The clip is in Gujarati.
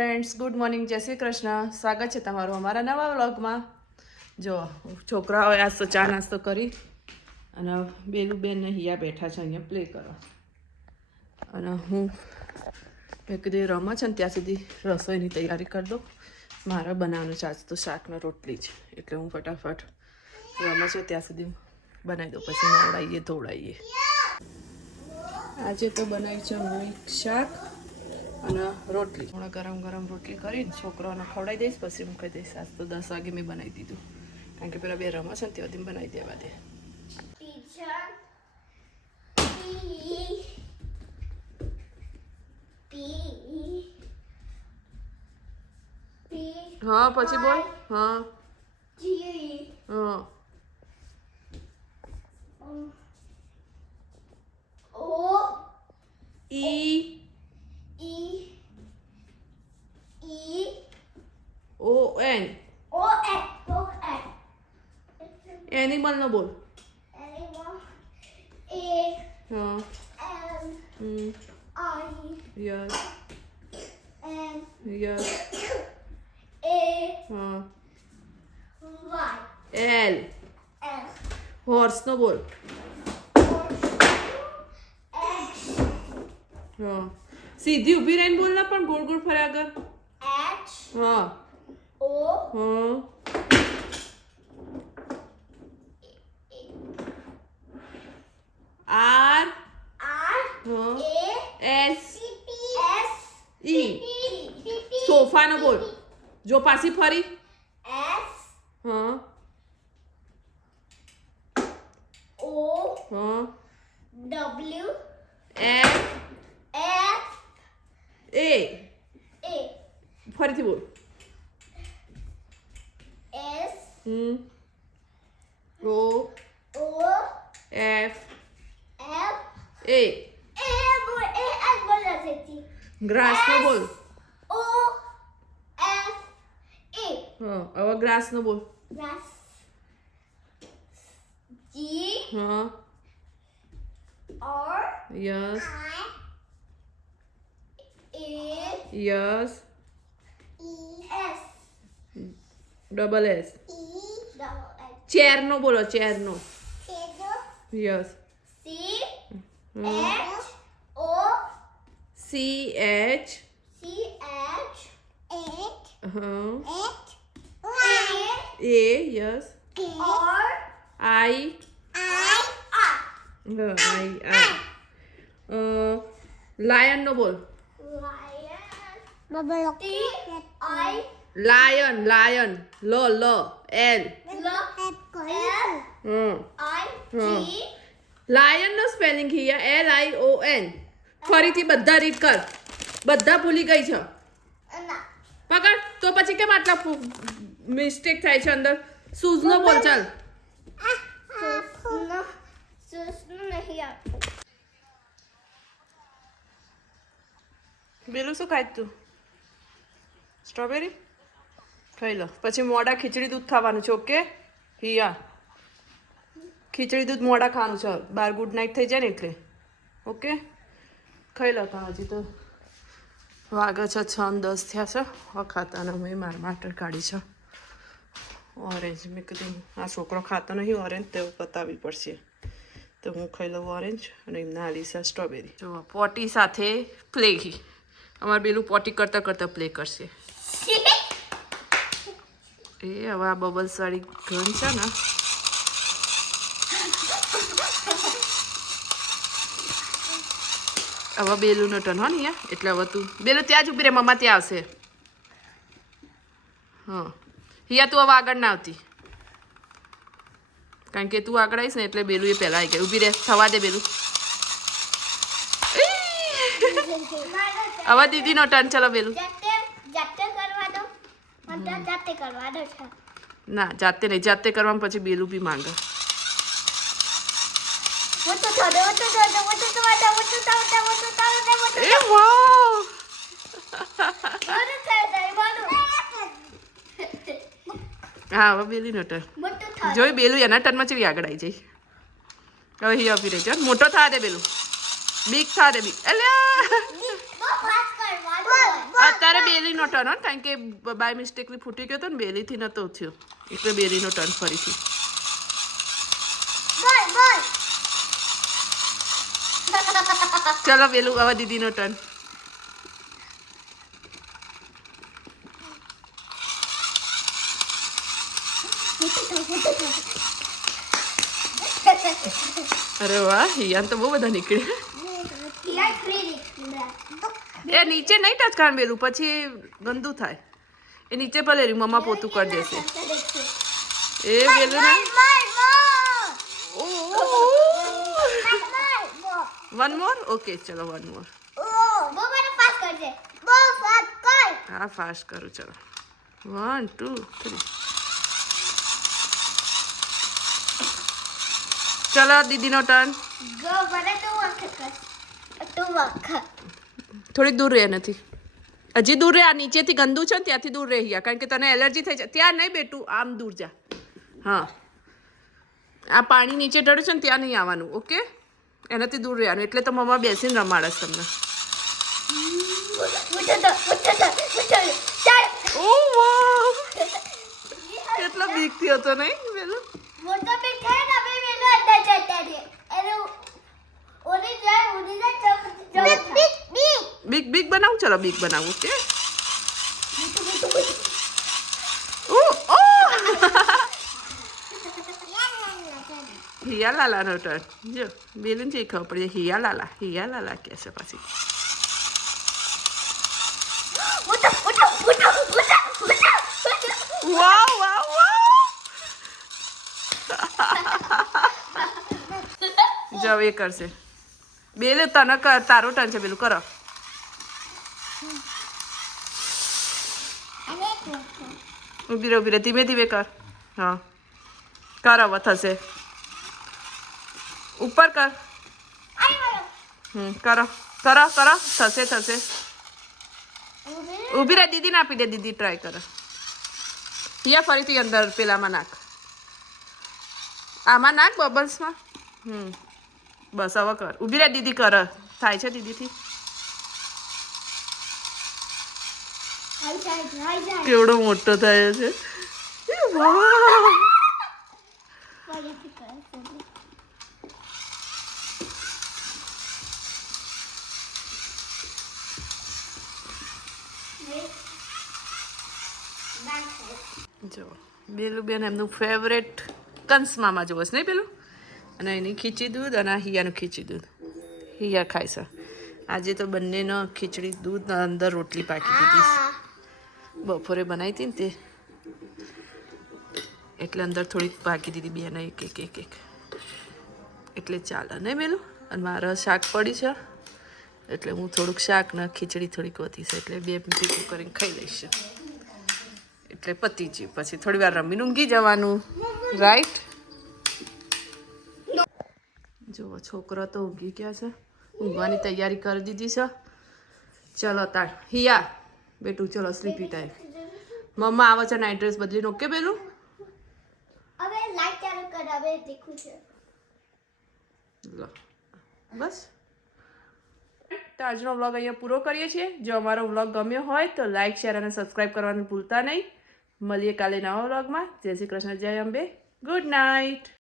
ફ્રેન્ડ્સ ગુડ મોર્નિંગ, જય શ્રી કૃષ્ણ. સ્વાગત છે તમારું અમારા નવા વ્લોગમાં. જો છોકરાઓએ આજ તો ચા નાસ્તો કરી અને બેન અહીંયા બેઠા છે, અહીંયા પ્લે કરો. અને હું મેં કીધું રમો છે ને ત્યાં સુધી રસોઈની તૈયારી કરી દો. મારે બનાવવાનું છે આજ તો શાકને રોટલી છે, એટલે હું ફટાફટ રમો છે ત્યાં સુધી બનાવી દઉં, પછી નવડાવીએ ધોવડાવીએ. આજે તો બનાવી છે મિક્સ શાક અને રોટલી. હમણાં ગરમ ગરમ રોટલી કરીને છોકરાઓને ખવડાવી દઈશ, પછી હું કહી દઈશ. આજ તો 10 વાગે મેં બનાવી દીધું, કારણ કે પેલા બે રમો છે ને ત્યાં સુધી બનાવી દેવા દે. હા પછી બોલ. હા હા ON એનિમલ નો બોલ. હા યસ યસ હા L હોર્સ નો બોલ. હા સીધી ઊભી રહીને બોલ ને, પણ ગોળ ગોળ ફરે આગળ. હા હા R S E સોફા નો બોલ. જો પાછી ફરી. હા હા F A ફરીથી બોલ. O F A ગ્રાસ નો બોલ. હા હવે ગ્રાસ નો બોલ. હા yes yes double S chair નો બોલો. ચેર નો yes C H A yes I lion નો બોલ. લાયન લાયન L લાયન નો સ્પેલિંગ હિયા LION. ફરીથી બધા રીડ કર. બધા ભૂલી ગઈ છે. પકડ. તો પછી કેમ આટલા મિસ્ટેક થાય છે અંદર. શૂઝ નો બોલ. ચાલ બેલું શું ખાય તું? સ્ટ્રોબેરી ખાઈ લો. પછી મોડા ખીચડી દૂધ ખાવાનું છે. ઓકે હિયા ખીચડી દૂધ મોડા ખાવાનું છે. બાર ગુડ નાઇટ થઈ જાય ને એટલે. ઓકે ખાઈ લો. તો હજી તો વાગે છે 6:10 થયા છે. ખાતાના મેં મારા માટે કાઢી છે ઓરેન્જ. મેં કીધું આ છોકરો ખાતો નહીં ઓરેન્જ, તો પતાવવી પડશે. તો હું ખાઈ લઉં ઓરેન્જ અને એમને આલી છે સ્ટ્રોબેરી. જો પોટી સાથે પ્લે. અમારે પેલું પોટી કરતાં કરતાં પ્લે કરશે. એ હવે આ બબલ્સ વાળી ગન છે ને, હવે બેલું નો ટર્ન હો ને. એટલે હવે તું બેલું ત્યાં જ ઊભી રહે. મમ્મા ત્યાં આવશે. હા હિયા તું હવે આગળ ના આવતી, કારણ કે તું આગળ આવીશ ને એટલે બેલું એ પહેલાં આવી ગઈ. ઊભી રહે. થવા દે બેલું. હવે દીદીનો ટર્ન. ચલો બેલું. ના જાતે નહીં. જાતે કરવામાં પછી બેલું બી માંગે. એ વાવ હા હવે બેલી નો ટર્ન. જોઈ બેલું એના ટર્નમાં ચેવી આગળ આવી જાય. હવે હિયા ઊભી રહી. ચાલ મોટો થવા દે બેલું. બીક થવા દે. બીક અલ્યા અત્યારે બેલીનો ટર્ન કારણ કે બાય મિસ્ટેકલી ફૂટી ગયો હતો ને બેલીથી નતો થયો એટલે બેલીનો ટર્ન ફરીથી ચલો બેલું હવે દીદીનો ટર્ન અરે વાહ હિયાન તો બહુ બધા નીકળ્યા એ નીચે નહીં ટચ કારણ બેલું પછી ગંદુ થાય એ નીચે ભલે રહ્યું મમ્મા પોતું કરી દેશે એ બેલું ને વન મોર ઓકે ચલો વન મોર હા ફાસ્ટ કરું ચલો 1 2 3 ચલો દીદીનો ટર્ન થોડીક દૂર રહે નથી હજી દૂર રહે આ નીચેથી ગંદુ છે ને ત્યાંથી દૂર રહી ગયા કારણ કે તને એલર્જી થઈ જાય ત્યાં નહીં બેટું આમ દૂર જા હા આ પાણી નીચે ઢળ્યું છે ને ત્યાં નહીં આવવાનું ઓકે એનાથી દૂર રહેવાનું એટલે તો મમ્મા બેસીને રમાડે તમને ઓ વાહ કેટલો બીકથી હતો નહીં પેલો બીક બીક બનાવું ચલો બીક બનાવું ઓકે હિયા લાલાનો ટર્ન જો બેલું જે ખબર પડી હિયા લાલા કે છે પછી વાવ વાવ વાવ જાવ એ કરશે બેલે તને તારો ટર્ન છે પેલું કરો ઉભી રહે ધીમે ધીમે કર હા કર હવે થશે ઉપર કર કરો કરો કરો થશે ઊભી રહે દીદીને આપી દે દીદી ટ્રાય કરો યા ફરીથી અંદર પેલામાં નાખ આમાં નાખ બબલ્સમાં બસ હવે કર ઊભી રહે દીદી કર થાય છે દીદીથી કેવડો મોટો થયો છે વાહ જો બેલું બેન એમનું ફેવરેટ કંસમામાં જોવો છે નહીં પેલું અને એની ખીચી દૂધ અને હિયાનું ખીચી દૂધ હિયા ખાય છે આજે તો બંનેનો ખીચડી દૂધ અંદર રોટલી પાકી દીધી બપોરે બનાવી હતી ને તે એટલે અંદર થોડીક પાકી દીધી બેને એક એટલે ચાલે નહીં પેલું અને મારે શાક પડી છે એટલે હું થોડુંક શાક ને ખીચડી થોડીક વધી છે એટલે બે ભેગું કરીને ખાઈ લઈશ એટલે પતી ગયું પછી થોડી વાર રમીને ઊંઘી જવાનું રાઈટ જુઓ છોકરો તો ઊંઘી ગયા છે ઊંઘવાની તૈયારી કરી દીધી છે ચલો તાર હિયા બેટું ચલો સ્લીપી ટાઈમ મમ્મા આવે છે નાઇટ ડ્રેસ બદલીને ઓકે પેલું લો બસ તો આજનો વ્લોગ અહીંયા પૂરો કરીએ છીએ જો અમારો વ્લોગ ગમ્યો હોય તો લાઇક શેર અને સબસ્ક્રાઈબ કરવાનું ભૂલતા નહીં મળીએ કાલે નવા વ્લોગમાં જય શ્રી કૃષ્ણ જય અંબે ગુડ નાઇટ